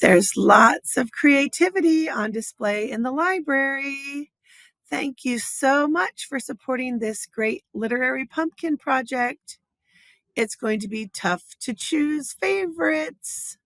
There's lots of creativity on display in the library. Thank you so much for supporting this great literary pumpkin project. It's going to be tough to choose favorites.